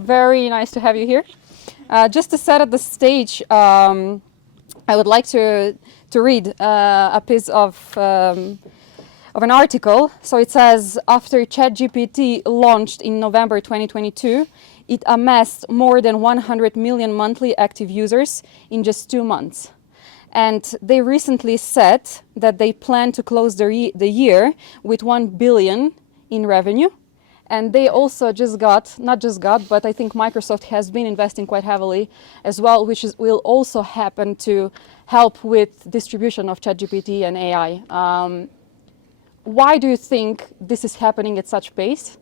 very nice to have you here. Just to set up the stage, I would like to read a piece of an article. So it says, after ChatGPT launched in November 2022, it amassed more than 100 million monthly active users in just 2 months. And they recently said that they plan to close the year with 1 billion in revenue. And they also but I think Microsoft has been investing quite heavily as well, which will also happen to help with distribution of ChatGPT and AI. Why do you think this is happening at such pace?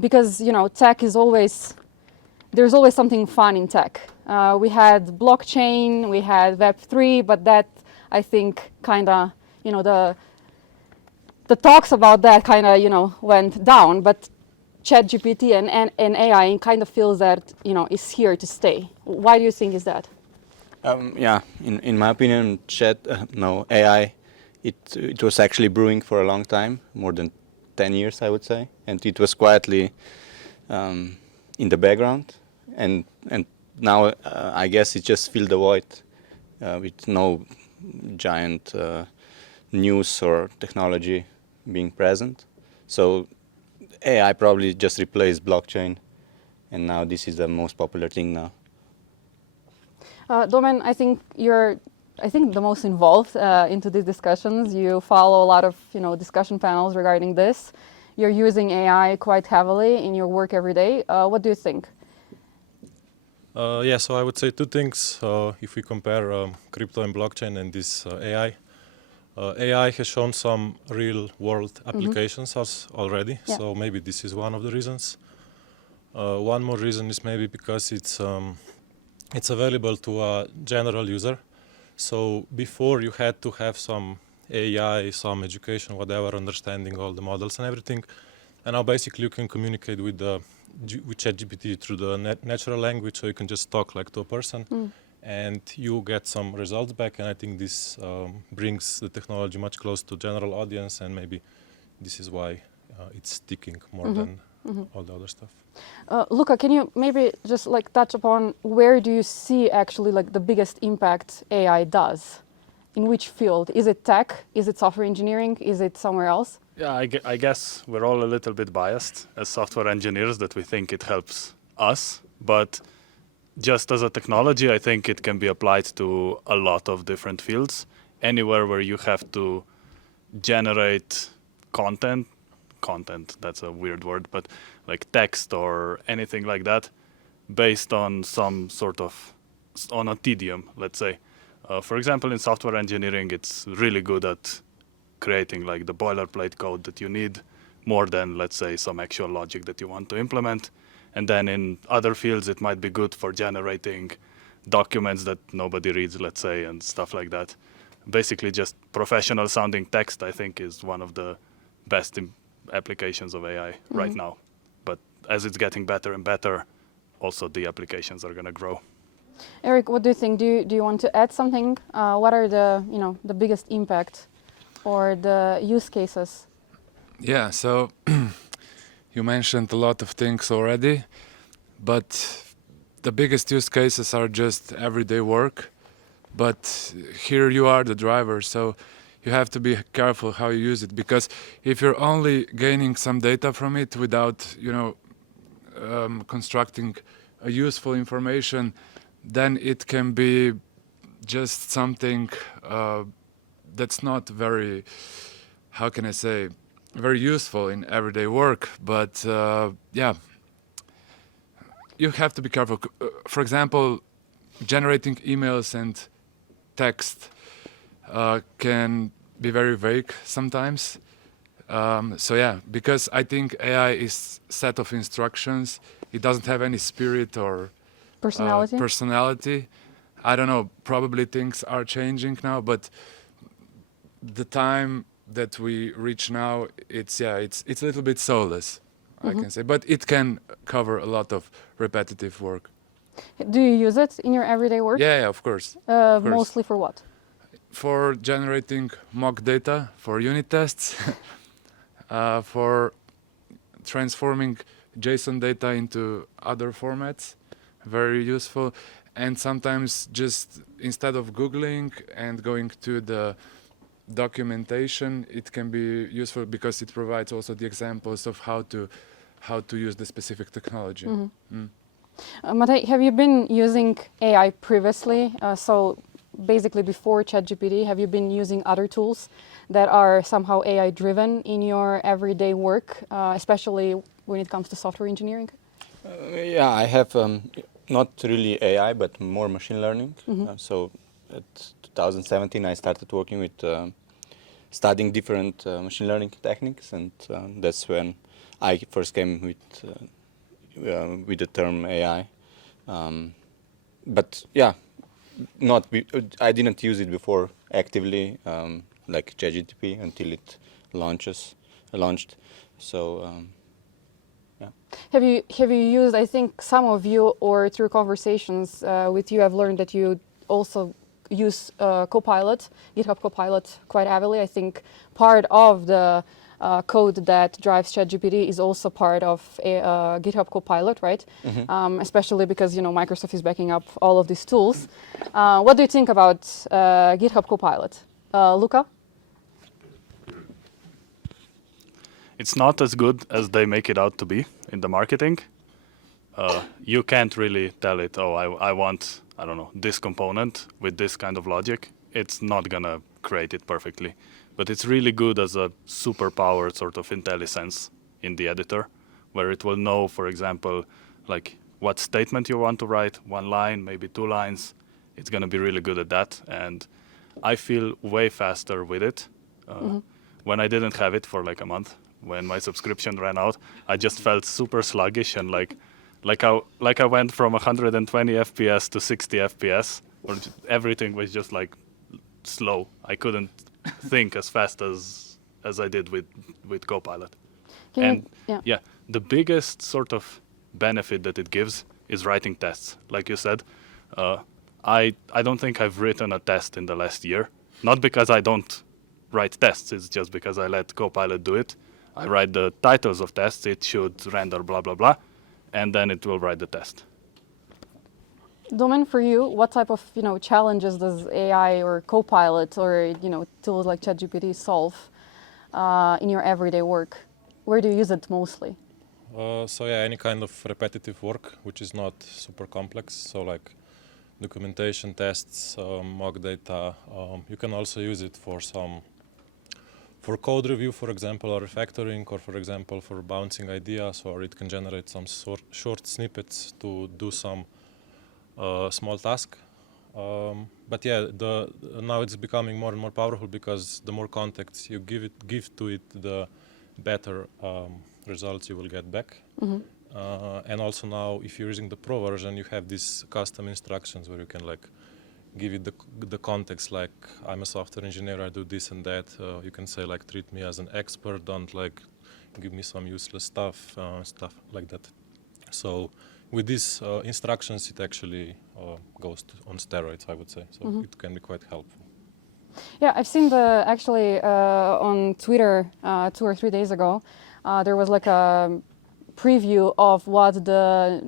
Because, tech is there's always something fun in tech. We had blockchain, we had Web3, but that, I think, kind of, the talks about that kind of, went down. But ChatGPT and AI kind of feels that, is here to stay. Why do you think is that? In my opinion, AI, it was actually brewing for a long time, more than 10 years, I would say. And it was quietly in the background. And now I guess it just filled the void with no giant news or technology being present. So AI probably just replaced blockchain, and now this is the most popular thing now. Domen, I think you're the most involved into these discussions. You follow a lot of discussion panels regarding this. You're using AI quite heavily in your work every day. What do you think? So I would say 2 things. If we compare crypto and blockchain and this AI, AI has shown some real world applications already. Yeah. So maybe this is one of the reasons. One more reason is maybe because it's available to a general user. So before you had to have some AI, some education, whatever, understanding all the models and everything. And now basically you can communicate with ChatGPT through the natural language, so you can just talk like to a person and you get some results back. And I think this brings the technology much closer to general audience, and maybe this is why it's sticking more than all the other stuff. Luka, can you maybe just touch upon where do you see actually the biggest impact AI does? In which field? Is it tech? Is it software engineering? Is it somewhere else? Yeah, I guess we're all a little bit biased as software engineers that we think it helps us. But just as a technology, I think it can be applied to a lot of different fields. Anywhere where you have to generate content, that's a weird word, but like text or anything like that, based on some sort of, on a tedium, let's say. For example, in software engineering, it's really good at creating like the boilerplate code that you need, more than, let's say, some actual logic that you want to implement. And then in other fields, it might be good for generating documents that nobody reads, let's say, and stuff like that. Basically, just professional sounding text, I think, is one of the best applications of AI right now. But as it's getting better and better, also the applications are going to grow. Erik, what do you think? Do you want to add something? What are the biggest impact or the use cases? Yeah, so you mentioned a lot of things already, but the biggest use cases are just everyday work. But here you are the driver, so you have to be careful how you use it, because if you're only gaining some data from it without, constructing a useful information, then it can be just something that's not very, how can I say, very useful in everyday work. But you have to be careful. For example, generating emails and text can be very vague sometimes. Because I think AI is a set of instructions. It doesn't have any spirit or personality. I don't know, probably things are changing now, but the time that we reach now, it's a little bit soulless, I can say, but it can cover a lot of repetitive work. Do you use it in your everyday work? Yeah, of course. Mostly for what? For generating mock data for unit tests, for transforming JSON data into other formats, very useful. And sometimes just instead of Googling and going to the documentation, it can be useful because it provides also the examples of how to use the specific technology. Matej, have you been using AI previously? So basically before ChatGPT, have you been using other tools that are somehow AI driven in your everyday work, especially when it comes to software engineering? Yeah, I have not really AI, but more machine learning. So at 2017, I started working with studying different machine learning techniques, and that's when I first came with the term AI. But yeah, I didn't use it before actively, like ChatGPT, until it launched. So yeah. Have you used? I think some of you, or through conversations with you, I've learned that you also use Copilot, GitHub Copilot, quite heavily. I think part of the code that drives ChatGPT is also part of GitHub Copilot, right? Especially because Microsoft is backing up all of these tools. What do you think about GitHub Copilot, Luka? It's not as good as they make it out to be in the marketing. You can't really tell it, oh, I want, I don't know, this component with this kind of logic. It's not gonna create it perfectly. But it's really good as a super-powered sort of IntelliSense in the editor, where it will know, for example, like what statement you want to write, 1 line, maybe 2 lines. It's gonna be really good at that. And I feel way faster with it. When I didn't have it for like a month, when my subscription ran out, I just felt super sluggish and like I went from 120 FPS to 60 FPS, or everything was just like slow. I couldn't think as fast as I did with Copilot. The biggest sort of benefit that it gives is writing tests. Like you said, I don't think I've written a test in the last year. Not because I don't write tests, it's just because I let Copilot do it. I write the titles of tests, it should render blah, blah, blah, and then it will write the test. Domen, for you, what type of challenges does AI or Copilot or tools like ChatGPT solve in your everyday work? Where do you use it mostly? So yeah, any kind of repetitive work which is not super complex. So like documentation, tests, mock data. You can also use it for code review, for example, or refactoring, or for example for bouncing ideas, or it can generate some short snippets to do some small task. But yeah, now it's becoming more and more powerful because the more context you give to it, the better results you will get back. And also now, if you're using the Pro version, you have these custom instructions where you can like give it the context, like I'm a software engineer, I do this and that. You can say like treat me as an expert, don't like give me some useless stuff like that. So with these instructions, it actually goes on steroids, I would say. So it can be quite helpful. Yeah, I've seen actually on Twitter 2 or 3 days ago, there was like a preview of what the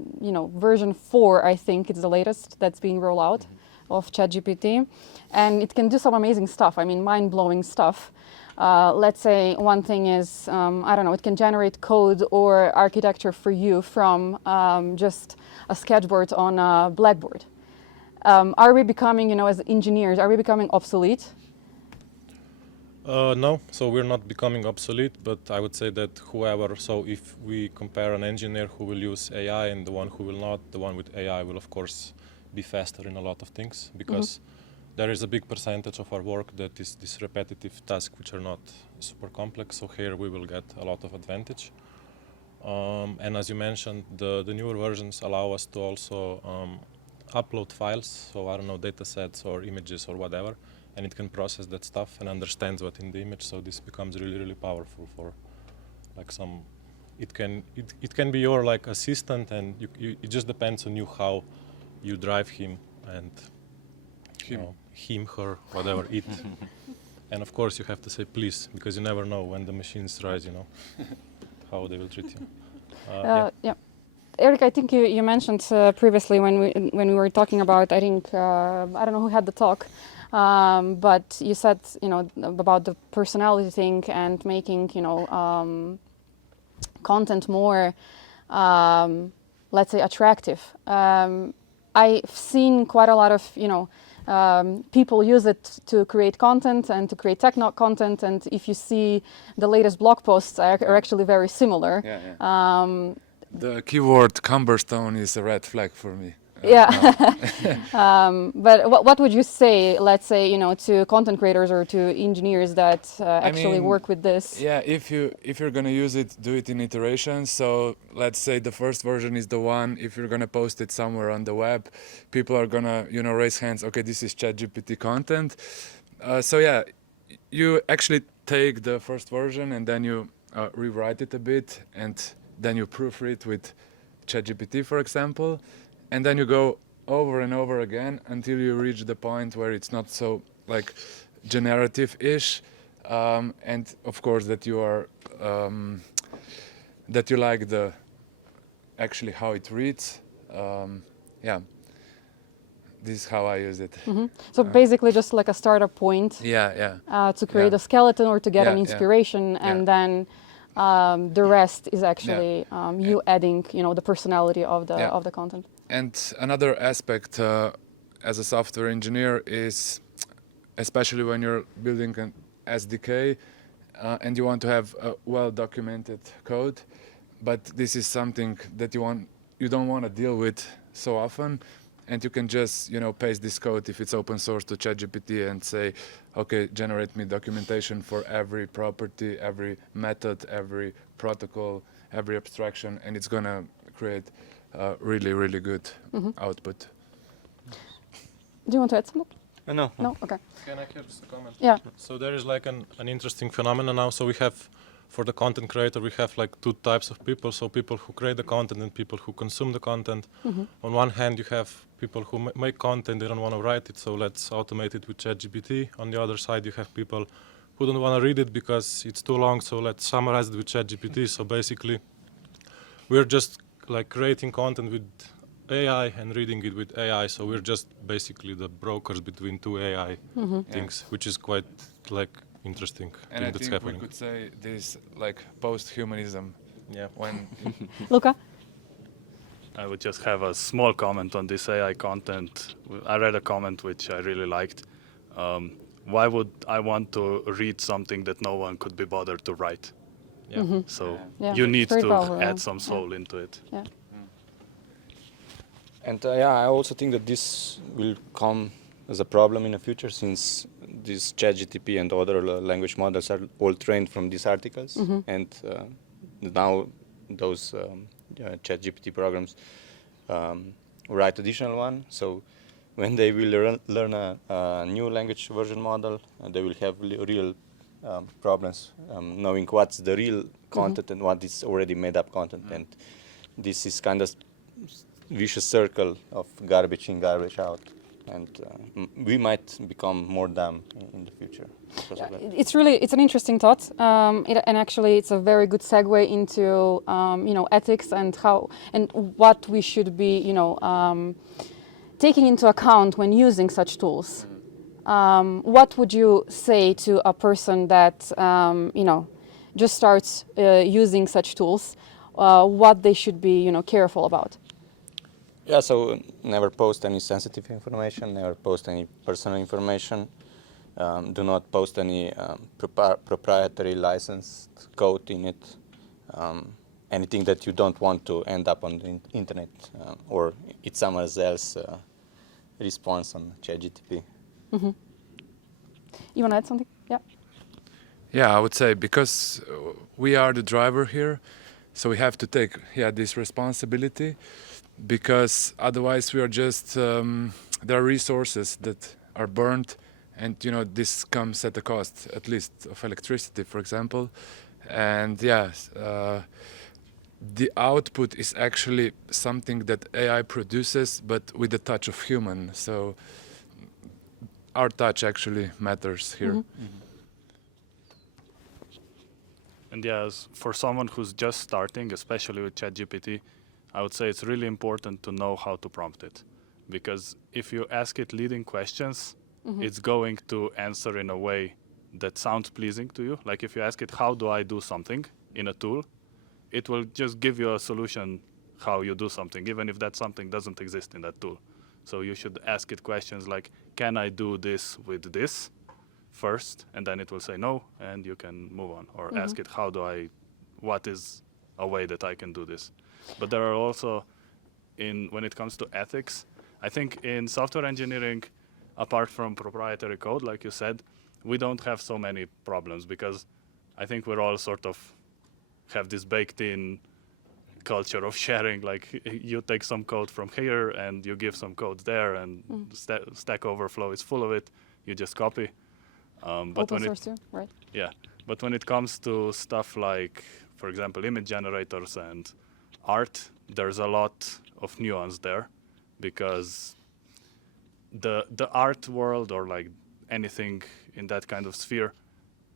version 4, I think it's the latest that's being rolled out of ChatGPT, and it can do some amazing stuff. I mean, mind-blowing stuff. Let's say one thing is, I don't know, it can generate code or architecture for you from just a sketchboard on a blackboard. Are we becoming, as engineers, are we becoming obsolete? No, so we're not becoming obsolete, but I would say that so if we compare an engineer who will use AI and the one who will not, the one with AI will of course be faster in a lot of things, because there is a big percentage of our work that is this repetitive task which are not super complex, so here we will get a lot of advantage. And as you mentioned, the newer versions allow us to also upload files, so I don't know, data sets or images or whatever, and it can process that stuff and understands what's in the image, so this becomes really, really powerful for like it can be your like assistant, and it just depends on you how you drive him and him, her, whatever, it. And of course you have to say please, because you never know when the machines rise, how they will treat you. Yeah. Erik, I think you mentioned previously when we were talking about, I think, I don't know who had the talk, but you said, about the personality thing and making, content more, let's say, attractive. I've seen quite a lot of, people use it to create content and to create techno content, and if you see the latest blog posts are actually very similar. Yeah. The keyword cumberstone is a red flag for me. But what would you say, let's say, to content creators or to engineers that actually work with this? Yeah, if you're gonna use it, do it in iterations. So let's say the first version is the one. If you're gonna post it somewhere on the web, people are gonna raise hands. Okay, this is ChatGPT content. So yeah, you actually take the first version and then you rewrite it a bit, and then you proofread with ChatGPT, for example. And then you go over and over again until you reach the point where it's not so like generative-ish, and of course that you are that you like the actually how it reads. Yeah, this is how I use it. Mm-hmm. So basically, just like a startup point. To create a skeleton or to get an inspiration, and then the rest is actually you adding, the personality of the content. And another aspect as a software engineer is, especially when you're building an SDK and you want to have a well-documented code, but this is something that you don't want to deal with so often, and you can just paste this code if it's open source to ChatGPT and say, okay, generate me documentation for every property, every method, every protocol, every abstraction, and it's gonna create really, really good output. Do you want to add something? No. No? Okay. Can I hear just a comment? Yeah. So there is like an interesting phenomenon now. So we have, for the content creator, we have like two types of people. So people who create the content and people who consume the content. Mm-hmm. On one hand, you have people who make content, they don't want to write it, so let's automate it with ChatGPT. On the other side, you have people who don't want to read it because it's too long, so let's summarize it with ChatGPT. So basically, we're just like creating content with AI and reading it with AI. So we're just basically the brokers between two AI things, which is quite like interesting and thing that's happening. We could say this like post-humanism. Yeah. When Luka? I would just have a small comment on this AI content. I read a comment which I really liked. Why would I want to read something that no one could be bothered to write? Yeah. Mm-hmm. So Yeah. you need Very to powerful, add some soul into it. Yeah. And I also think that this will come as a problem in the future, since this ChatGPT and other language models are all trained from these articles, and now those ChatGPT programs write additional one. So when they will learn a new language version model, they will have real problems knowing what's the real content and what is already made up content. And this is kind of vicious circle of garbage in, garbage out. And we might become more dumb in the future. It's an interesting thought, and actually it's a very good segue into ethics and what we should be taking into account when using such tools. What would you say to a person that just starts using such tools? What they should be careful about? Yeah, so never post any sensitive information, never post any personal information. Do not post any proprietary licensed code in it. Anything that you don't want to end up on the internet or it's someone else's response on ChatGPT. Mm-hmm. You want to add something? Yeah. Yeah, I would say because we are the driver here, so we have to take this responsibility. Because otherwise we are just there are resources that are burnt, and this comes at a cost, at least of electricity, for example, and the output is actually something that AI produces, but with a touch of human. So our touch actually matters here. Mm-hmm. And yes, for someone who's just starting, especially with ChatGPT, I would say it's really important to know how to prompt it. Because if you ask it leading questions, it's going to answer in a way that sounds pleasing to you. Like if you ask it, how do I do something in a tool, it will just give you a solution how you do something, even if that something doesn't exist in that tool. So you should ask it questions like, can I do this with this first? And then it will say no, and you can move on. Or ask it, what is a way that I can do this? But there are also, when it comes to ethics, I think in software engineering, apart from proprietary code, like you said, we don't have so many problems because I think we're all sort of have this baked in culture of sharing. Like you take some code from here and you give some code there, and Stack Overflow is full of it. You just copy. But open source too, right? Yeah, but when it comes to stuff like, for example, image generators and art, there's a lot of nuance there, because the art world, or like anything in that kind of sphere,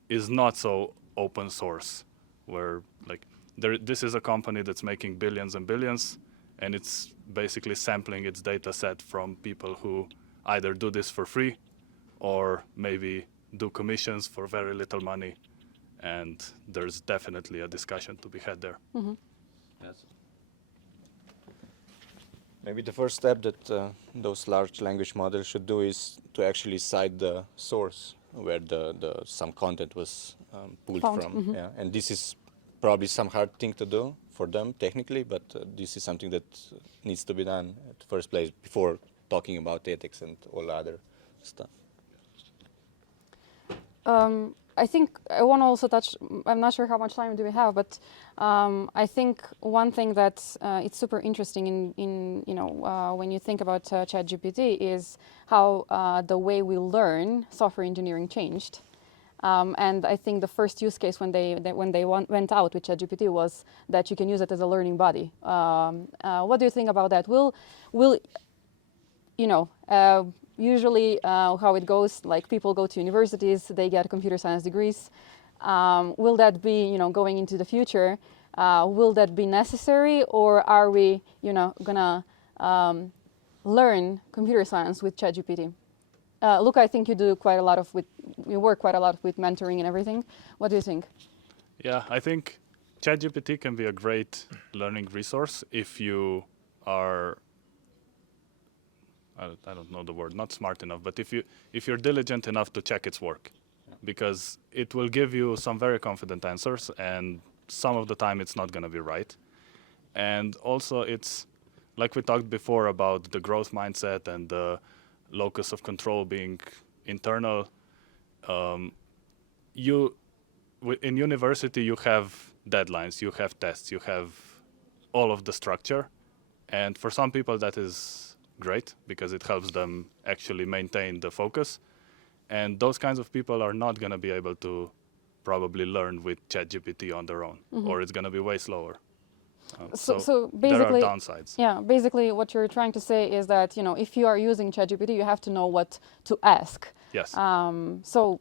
is not so open source, where like this is a company that's making billions and billions, and it's basically sampling its data set from people who either do this for free or maybe do commissions for very little money. And there's definitely a discussion to be had there. Yes. Maybe the first step that those large language models should do is to actually cite the source where some content was pulled from. Yeah, and this is probably some hard thing to do for them technically, but this is something that needs to be done at the first place before talking about ethics and all other stuff. I think I want to also touch, I'm not sure how much time do we have, but I think one thing that it's super interesting in when you think about ChatGPT is how the way we learn software engineering changed. And I think the first use case when they went out with ChatGPT was that you can use it as a learning body. What do you think about that? Will usually how it goes, like people go to universities, they get computer science degrees. Will that be, going into the future, will that be necessary, or are we, gonna learn computer science with ChatGPT? Luka, I think you work quite a lot with mentoring and everything. What do you think? Yeah, I think ChatGPT can be a great learning resource if you are, I don't know the word, not smart enough, but if you're diligent enough to check its work, because it will give you some very confident answers, and some of the time it's not going to be right. And also it's, like we talked before about the growth mindset and the locus of control being internal. In university you have deadlines, you have tests, you have all of the structure, and for some people that is great because it helps them actually maintain the focus, and those kinds of people are not going to be able to probably learn with ChatGPT on their own, or it's going to be way slower. So basically, there are downsides. Yeah, basically what you're trying to say is that, if you are using ChatGPT, you have to know what to ask. Yes. So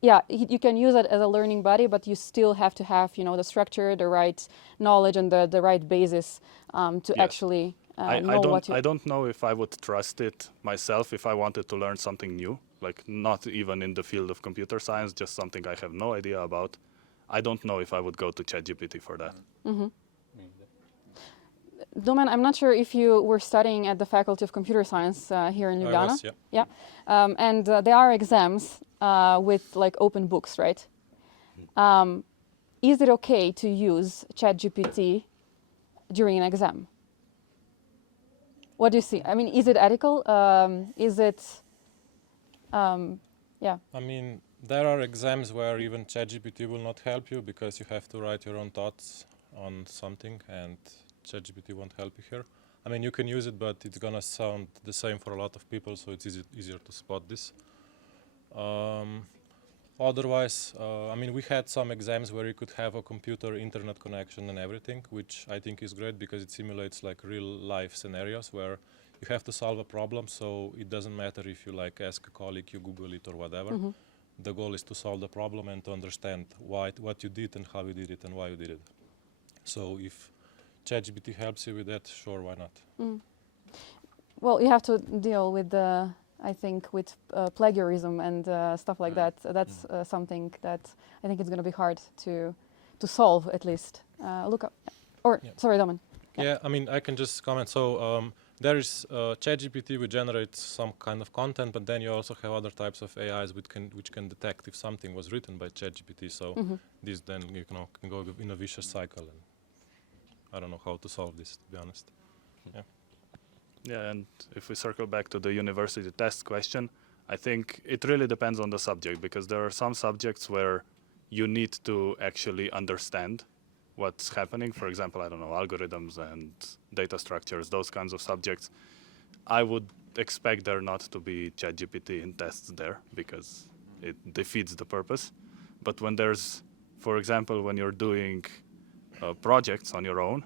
yeah, you can use it as a learning buddy, but you still have to have, the structure, the right knowledge, and the right basis to actually know I don't know if I would trust it myself if I wanted to learn something new, like not even in the field of computer science, just something I have no idea about. I don't know if I would go to ChatGPT for that. Domen, I'm not sure if you were studying at the Faculty of Computer Science here in Ljubljana. I was, yeah. Yeah. And there are exams with like open books, right? Is it okay to use ChatGPT during an exam? What do you see? I mean, is it ethical? Is it, yeah. I mean, there are exams where even ChatGPT will not help you because you have to write your own thoughts on something, and ChatGPT won't help you here. I mean, you can use it, but it's gonna sound the same for a lot of people, so it's easier to spot this. Otherwise, I mean, we had some exams where you could have a computer internet connection and everything, which I think is great because it simulates like real life scenarios where you have to solve a problem, so it doesn't matter if you like ask a colleague, you Google it or whatever. the goal is to solve the problem and to understand what you did and how you did it and why you did it. So if ChatGPT helps you with that, sure, why not? Well, you have to deal with I think with plagiarism and stuff like that. That's something that I think is going to be hard to solve, at least. Luka, sorry, Domen. Yeah, I mean, I can just comment. So there is ChatGPT, which generates some kind of content, but then you also have other types of AIs which can detect if something was written by ChatGPT. So this then can go in a vicious cycle, and I don't know how to solve this, to be honest. Yeah. Yeah, and if we circle back to the university test question, I think it really depends on the subject, because there are some subjects where you need to actually understand what's happening. For example, I don't know, algorithms and data structures, those kinds of subjects. I would expect there not to be ChatGPT in tests there, because it defeats the purpose. But when there's, for example, when you're doing projects on your own,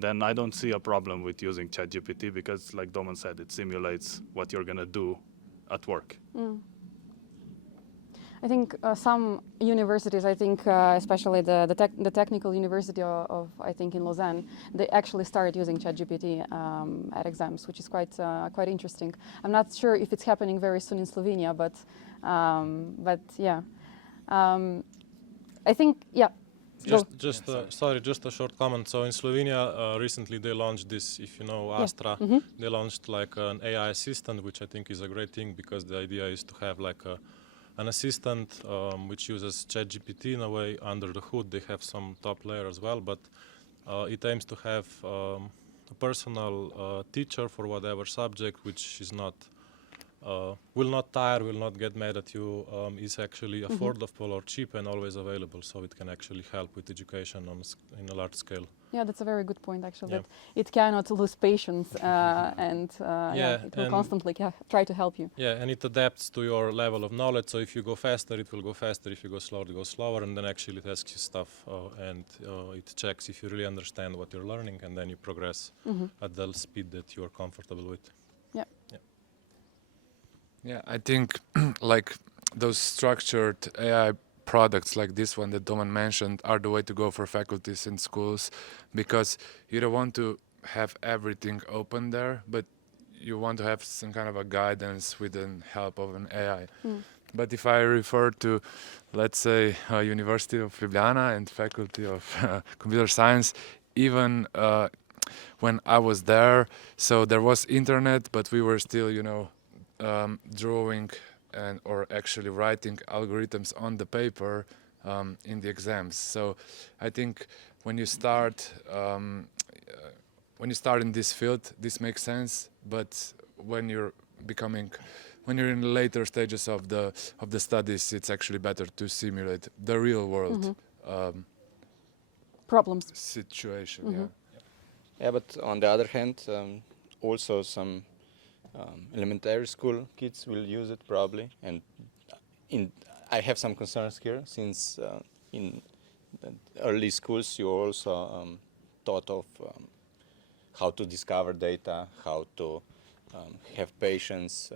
then I don't see a problem with using ChatGPT, because, like Domen said, it simulates what you're going to do at work. I think some universities, I think especially the technical university of I think in Lausanne, they actually started using ChatGPT at exams, which is quite interesting. I'm not sure if it's happening very soon in Slovenia, but yeah, I think yeah. Just a short comment. So in Slovenia, recently they launched this, if you know Astra, they launched like an AI assistant, which I think is a great thing, because the idea is to have like an assistant which uses ChatGPT in a way under the hood. They have some top layer as well, but it aims to have a personal teacher for whatever subject, which is not will not tire, will not get mad at you, is actually affordable or cheap and always available, so it can actually help with education in a large scale. Yeah, that's a very good point, actually, that it cannot lose patience and it will constantly try to help you. Yeah, and it adapts to your level of knowledge, so if you go faster, it will go faster, if you go slower, it goes slower, and then actually it asks you stuff and it checks if you really understand what you're learning, and then you progress at the speed that you're comfortable with. Yeah, I think like those structured AI products like this one that Domen mentioned are the way to go for faculties and schools, because you don't want to have everything open there, but you want to have some kind of a guidance with the help of an AI. But if I refer to, let's say, University of Ljubljana and Faculty of Computer Science, even when I was there, so there was internet, but we were still, drawing or actually writing algorithms on the paper in the exams. So I think when you start in this field, this makes sense. But when you're in the later stages of the studies, it's actually better to simulate the real world problems situation. Yeah, but on the other hand, also some elementary school kids will use it probably, and I have some concerns here, since in the early schools you also taught of how to discover data, how to have patience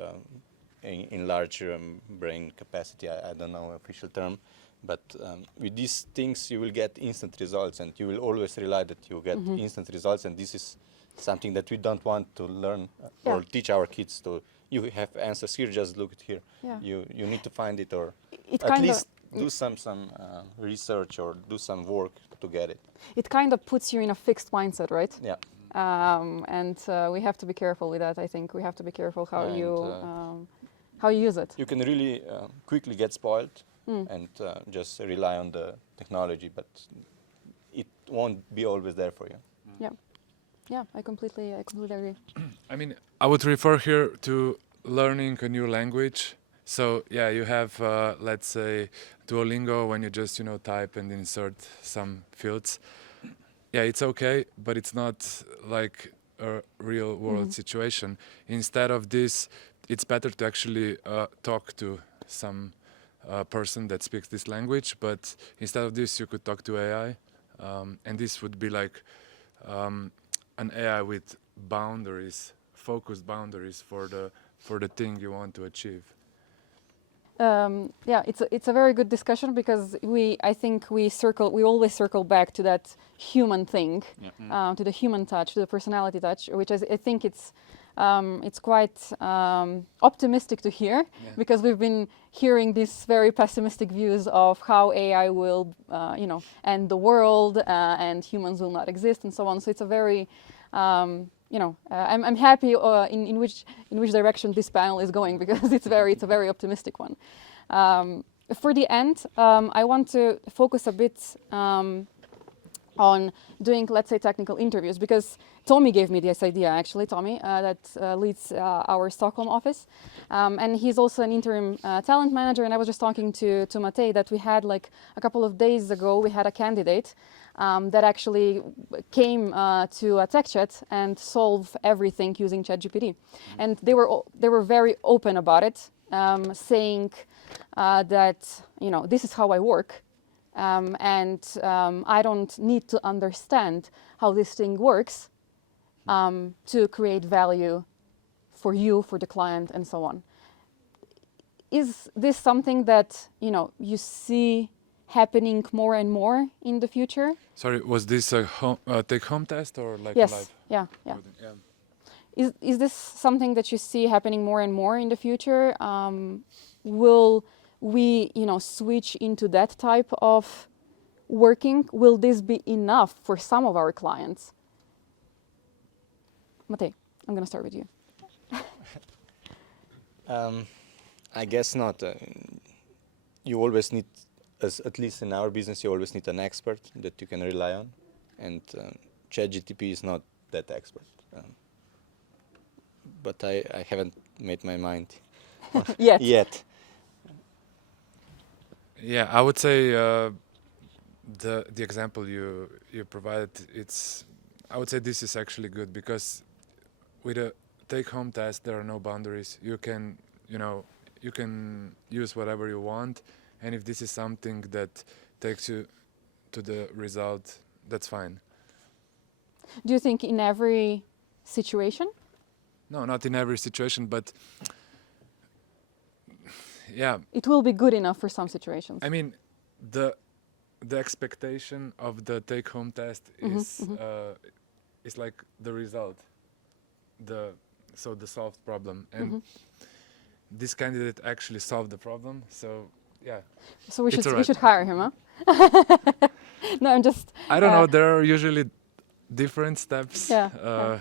in larger brain capacity. I don't know official term, but with these things you will get instant results, and you will always rely that you get instant results, and this is something that we don't want to learn or teach our kids to. You have answers here, just look at here. You need to find it, or at least do some research or do some work to get it. It kind of puts you in a fixed mindset, right? Yeah. And we have to be careful with that. I think we have to be careful how you use it. You can really quickly get spoiled and just rely on the technology, but it won't be always there for you. Yeah, I completely agree. I mean, I would refer here to learning a new language. So yeah, you have let's say Duolingo, when you just type and insert some fields. Yeah, it's okay, but it's not like a real world situation. Instead of this, it's better to actually talk to some person that speaks this language. But instead of this, you could talk to AI, and this would be like an AI with boundaries, focused boundaries for the thing you want to achieve. it's a very good discussion because I think we always circle back to that human thing, to the human touch, to the personality touch, which I think it's quite optimistic to hear, because we've been hearing these very pessimistic views of how AI will, end the world and humans will not exist and so on. So it's a very I'm happy in which direction this panel is going, because it's a very optimistic one. For the end, I want to focus a bit on doing, let's say, technical interviews, because Tommy gave me this idea, actually, Tommy, that leads our Stockholm office. And he's also an interim talent manager. And I was just talking to Matej that we had, like, a couple of days ago, we had a candidate that actually came to a tech chat and solve everything using ChatGPT. And they were very open about it, saying that, this is how I work. And I don't need to understand how this thing works to create value for you, for the client, and so on. Is this something that you see happening more and more in the future? Sorry, was this a take-home test or like yes. a live? Yeah. Is this something that you see happening more and more in the future? Will we, switch into that type of working? Will this be enough for some of our clients? Matej, I'm going to start with you. I guess not. You always need, at least in our business, you always need an expert that you can rely on. And ChatGPT is not that expert. But I haven't made my mind yet. Yeah, I would say the example you provided, I would say this is actually good, because with a take-home test there are no boundaries. You can use whatever you want, and if this is something that takes you to the result, that's fine. Do you think in every situation? No, not in every situation, but yeah. It will be good enough for some situations. I mean, the expectation of the take-home test is like the result, the solved problem, and this candidate actually solved the problem. So yeah. So we should hire him, huh? No, I'm just. I don't know. There are usually different steps Yeah.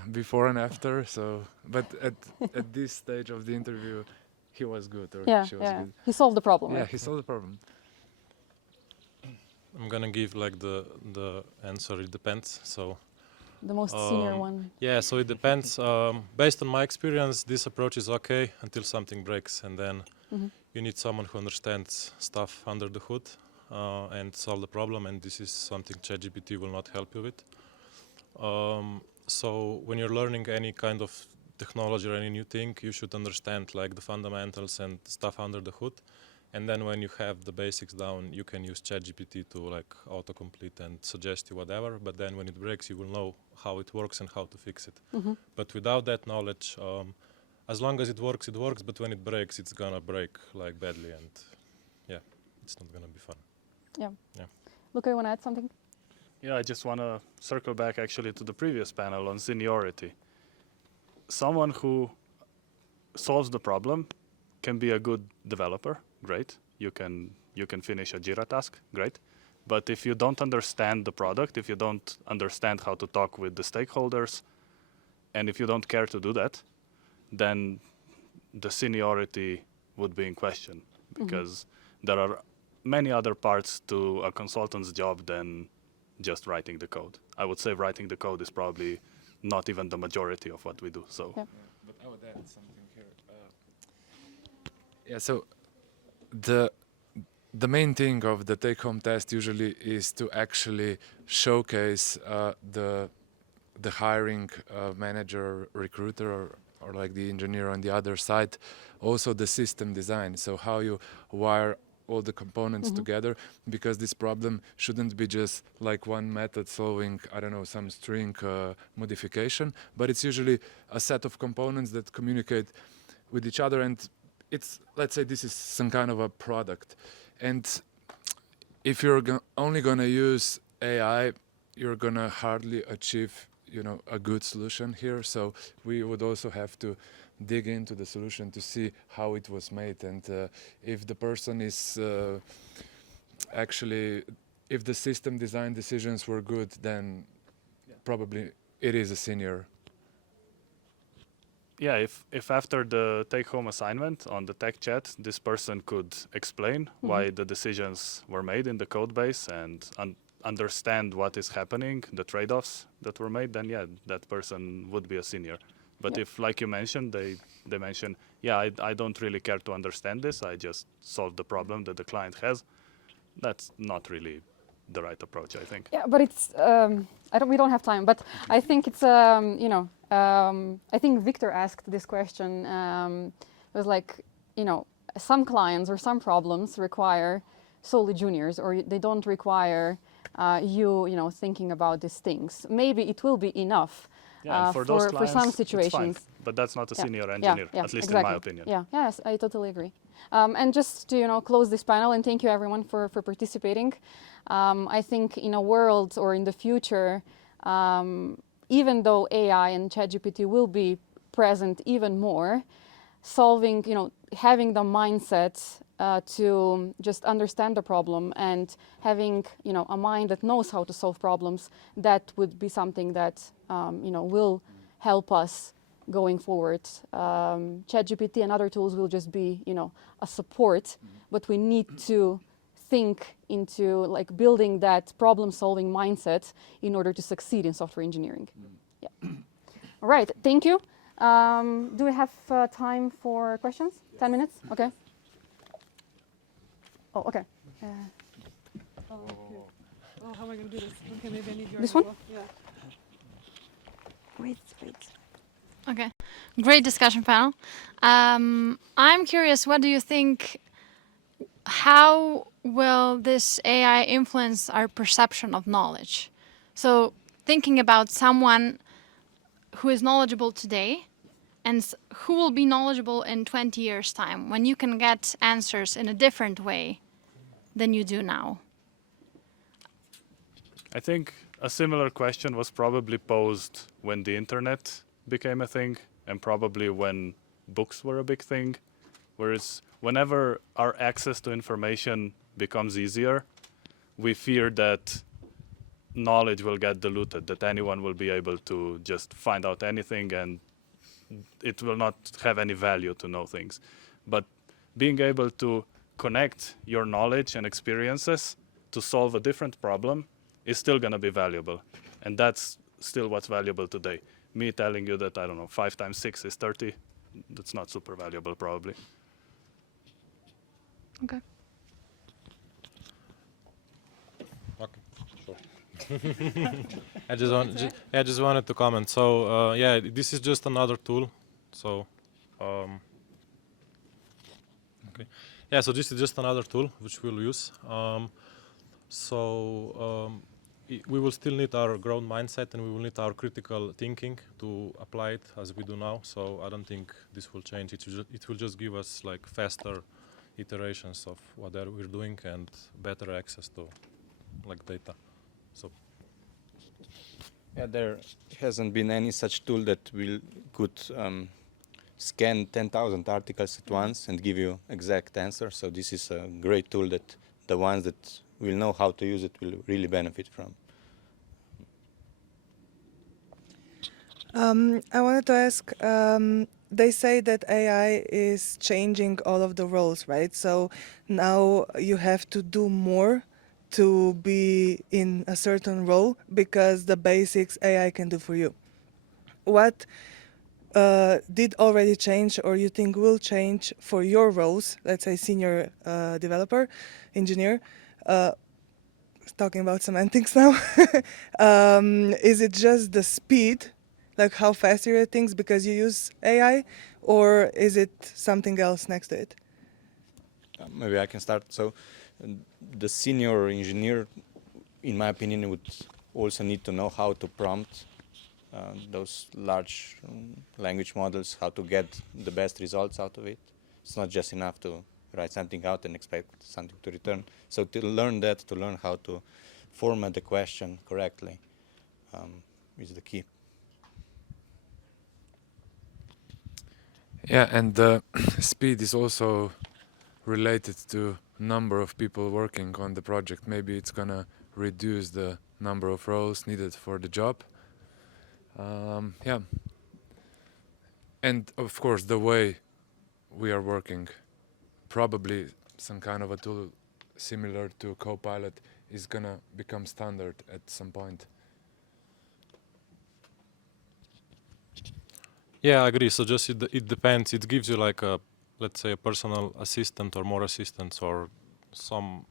before and after. So, but at this stage of the interview, he was good, or she was good. He solved the problem. Yeah, right? he solved the problem. I'm gonna give like the answer. It depends. So The most senior one. yeah, so it depends. Based on my experience, this approach is okay until something breaks, and then you need someone who understands stuff under the hood and solve the problem. And this is something ChatGPT will not help you with. So when you're learning any kind of technology or any new thing, you should understand like the fundamentals and stuff under the hood. And then when you have the basics down, you can use ChatGPT to like autocomplete and suggest you whatever. But then when it breaks, you will know how it works and how to fix it. But without that knowledge, as long as it works, but when it breaks, it's gonna break like badly, and yeah, it's not gonna be fun. Yeah. Luka, you want to add something? Yeah, I just want to circle back actually to the previous panel on seniority. Someone who solves the problem can be a good developer, great. You can finish a Jira task, great. But if you don't understand the product, if you don't understand how to talk with the stakeholders, and if you don't care to do that, then the seniority would be in question, because there are many other parts to a consultant's job than just writing the code. I would say writing the code is probably not even the majority of what we do. So, But I would add something here. So the main thing of the take-home test usually is to actually showcase the hiring manager, recruiter, or like the engineer on the other side, also the system design. So how you wire all the components together, because this problem shouldn't be just like one method solving, I don't know, some string modification, but it's usually a set of components that communicate with each other, and let's say this is some kind of a product, and if you're only gonna use AI, you're gonna hardly achieve, a good solution here. So we would also have to dig into the solution to see how it was made, and if the person is actually, if the system design decisions were good, then probably it is a senior. Yeah, if after the take-home assignment on the tech chat, this person could explain why the decisions were made in the code base and understand what is happening, the trade-offs that were made, then yeah, that person would be a senior. But if, like you mentioned, they mention, yeah, I don't really care to understand this, I just solve the problem that the client has, that's not really the right approach, I think. Yeah, but it's we don't have time, but I think it's I think Victor asked this question. It was like, some clients or some problems require solely juniors, or they don't require thinking about these things. Maybe it will be enough for those clients, for some it's fine, situations. but that's not a senior engineer, at least in my opinion. Yeah, yes, I totally agree. And just to close this panel, and thank you everyone for participating. I think in a world or in the future, even though AI and ChatGPT will be present even more, solving, having the mindset to just understand the problem and having, a mind that knows how to solve problems, that would be something that, will help us going forward. ChatGPT and other tools will just be, a support, but we need to think into like building that problem-solving mindset in order to succeed in software engineering. Yeah. All right, thank you. Do we have time for questions? Yes. 10 minutes? Okay. Oh, okay. How am I going to do this? Okay, maybe I need your This one? Yeah. Wait. Okay, great discussion panel. I'm curious, what do you think, how will this AI influence our perception of knowledge? So thinking about someone who is knowledgeable today and who will be knowledgeable in 20 years' time, when you can get answers in a different way than you do now. I think a similar question was probably posed when the internet became a thing and probably when books were a big thing. Whereas whenever our access to information becomes easier, we fear that knowledge will get diluted, that anyone will be able to just find out anything and it will not have any value to know things. But being able to connect your knowledge and experiences to solve a different problem is still going to be valuable. And that's still what's valuable today. Me telling you that, 5 times 6 is 30, that's not super valuable probably. Okay. Okay, sure. I just wanted to comment. So this is just another tool. So okay, so this is just another tool which we'll use. We will still need our growth mindset and we will need our critical thinking to apply it as we do now. So I don't think this will change. It will just give us like faster iterations of what we're doing and better access to like data. So yeah, there hasn't been any such tool that could scan 10,000 articles at once and give you exact answer. So this is a great tool that the ones that will know how to use it will really benefit from. I wanted to ask, they say that AI is changing all of the roles, right? So now you have to do more to be in a certain role because the basics AI can do for you. What did already change or you think will change for your roles, let's say senior developer, engineer, talking about semantics now, is it just the speed, like how fast you read things because you use AI, or is it something else next to it? Maybe I can start. So the senior engineer, in my opinion, would also need to know how to prompt those large language models, how to get the best results out of it. It's not just enough to write something out and expect something to return. So to learn that, to learn how to format the question correctly is the key. Yeah, and speed is also related to number of people working on the project. Maybe it's gonna reduce the number of roles needed for the job. Yeah, and of course the way we are working, probably some kind of a tool similar to Copilot is gonna become standard at some point. Yeah, I agree. So just it depends. It gives you like a, let's say, a personal assistant or more assistants or some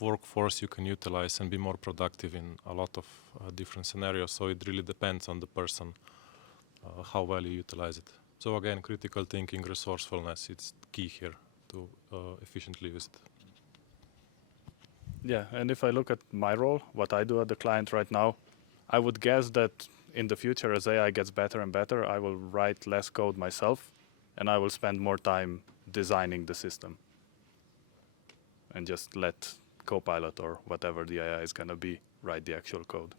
workforce you can utilize and be more productive in a lot of different scenarios. So it really depends on the person, how well you utilize it. So again, critical thinking, resourcefulness, it's key here to efficiently use it. Yeah, and if I look at my role, what I do at the client right now, I would guess that in the future, as AI gets better and better, I will write less code myself, and I will spend more time designing the system. And just let Copilot or whatever the AI is going to be write the actual code.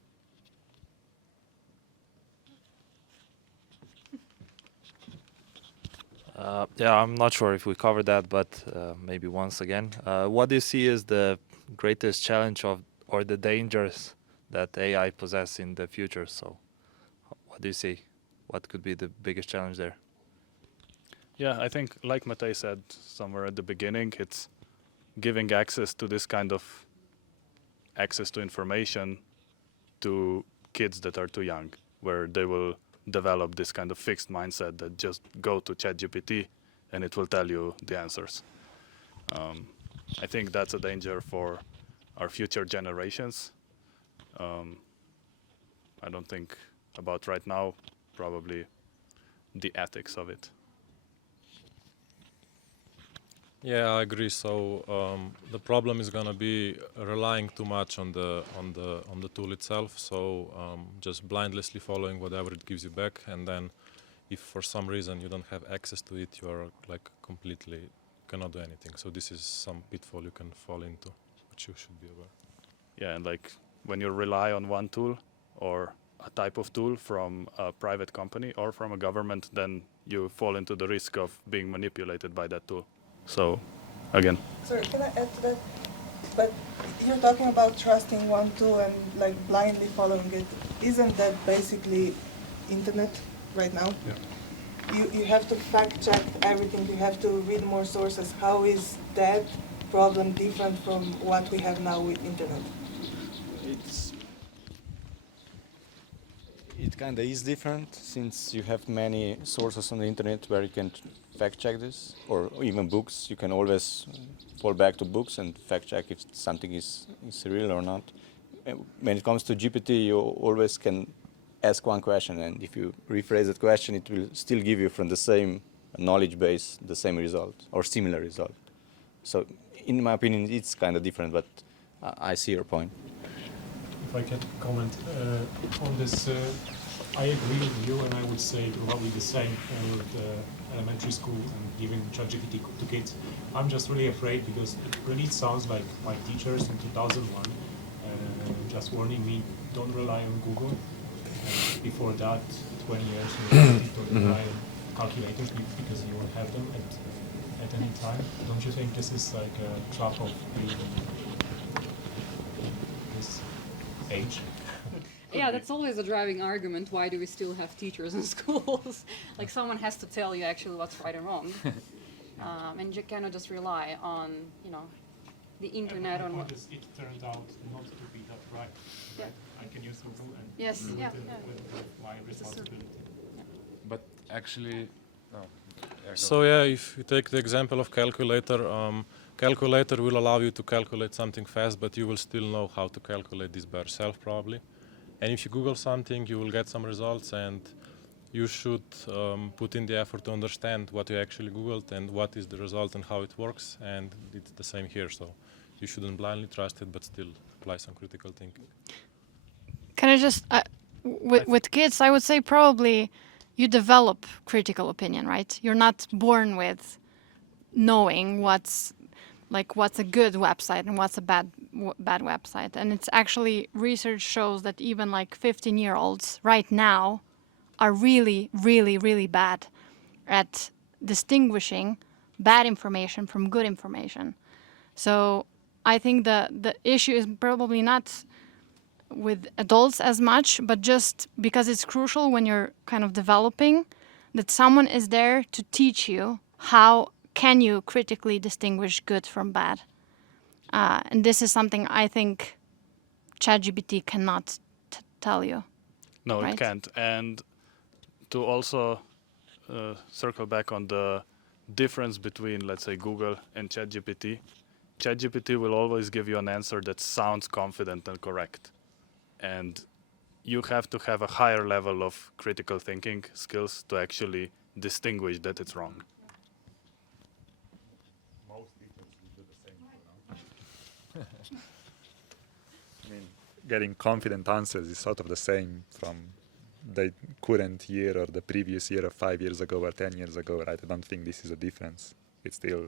Yeah, I'm not sure if we covered that, but maybe once again. What do you see as the greatest challenge or the dangers that AI possess in the future? So what do you see? What could be the biggest challenge there? Yeah, I think, like Matej said somewhere at the beginning, it's giving access to this kind of access to information to kids that are too young, where they will develop this kind of fixed mindset that just go to ChatGPT and it will tell you the answers. I think that's a danger for our future generations. I don't think about right now, probably the ethics of it. Yeah, I agree. So the problem is gonna be relying too much on the tool itself. So just blindlessly following whatever it gives you back, and then if for some reason you don't have access to it, you are like completely cannot do anything. So this is some pitfall you can fall into, which you should be aware. Yeah, and like when you rely on one tool or a type of tool from a private company or from a government, then you fall into the risk of being manipulated by that tool. So, again. Sorry, can I add to that? But you're talking about trusting one tool and like blindly following it. Isn't that basically internet right now? Yeah. You have to fact check everything. You have to read more sources. How is that problem different from what we have now with internet? It kind of is different since you have many sources on the internet where you can fact check this, or even books. You can always fall back to books and fact check if something is real or not. When it comes to GPT, you always can ask one question, and if you rephrase that question, it will still give you from the same knowledge base the same result or similar result. So in my opinion, it's kind of different, but I see your point. If I can comment on this, I agree with you, and I would say probably the same with elementary school and giving ChatGPT to kids. I'm just really afraid because it really sounds like my teachers in 2001 just warning me, don't rely on Google. Before that, 20 years, don't rely on calculators because you won't have them at any time. Don't you think this is like a trap of this age? Yeah, that's always a driving argument. Why do we still have teachers in schools? Like someone has to tell you actually what's right and wrong, and you cannot just rely on the internet. On what it turned out not to be that right. Yeah. I can use Google and yes, yeah, with my responsibility. But actually, So yeah, if you take the example of calculator, calculator will allow you to calculate something fast, but you will still know how to calculate this by yourself probably. And if you Google something, you will get some results, and you should put in the effort to understand what you actually Googled and what is the result and how it works. And it's the same here, so you shouldn't blindly trust it, but still apply some critical thinking. Can I just, with kids, I would say probably you develop critical opinion, right? You're not born with knowing what's a good website and what's a bad website. And it's actually, research shows that even like 15-year-olds right now are really, really, really bad at distinguishing bad information from good information. So I think the issue is probably not with adults as much, but just because it's crucial when you're kind of developing, that someone is there to teach you how can you critically distinguish good from bad. And this is something I think ChatGPT cannot tell you. No, right? it can't. And to also circle back on the difference between, let's say, Google and ChatGPT, ChatGPT will always give you an answer that sounds confident and correct. And you have to have a higher level of critical thinking skills to actually distinguish that it's wrong. Most teachers will do the same, you know. I mean, getting confident answers is sort of the same from the current year or the previous year of 5 years ago or 10 years ago, right? I don't think this is a difference. It's still,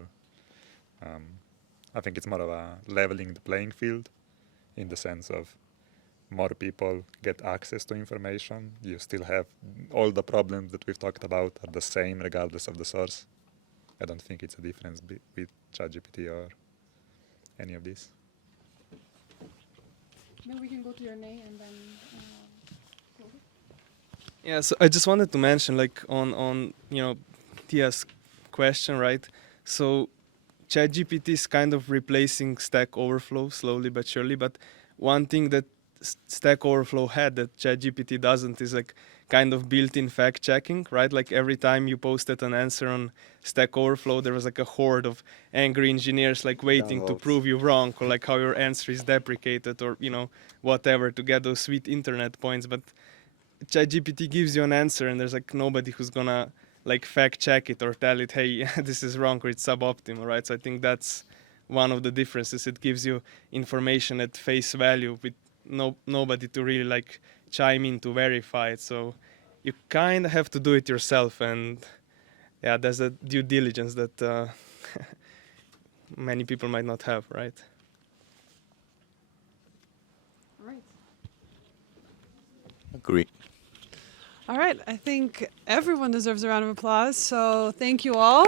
I think it's more of a leveling the playing field in the sense of more people get access to information. You still have all the problems that we've talked about are the same regardless of the source. I don't think it's a difference with ChatGPT or any of this. Then we can go to your name and then. Yeah, so I just wanted to mention, like on Tia's question, right? So ChatGPT is kind of replacing Stack Overflow slowly but surely. But one thing that Stack Overflow had that ChatGPT doesn't is like kind of built-in fact checking, right? Like every time you posted an answer on Stack Overflow, there was like a horde of angry engineers like waiting to prove you wrong, or like how your answer is deprecated, or whatever, to get those sweet internet points. But ChatGPT gives you an answer and there's like nobody who's gonna like fact check it or tell it, hey, this is wrong or it's suboptimal, right? So I think that's one of the differences. It gives you information at face value with nobody to really like chime in to verify it. So you kind of have to do it yourself, and yeah, there's a due diligence that many people might not have, right? All right. Agree. All right. I think everyone deserves a round of applause. So thank you all.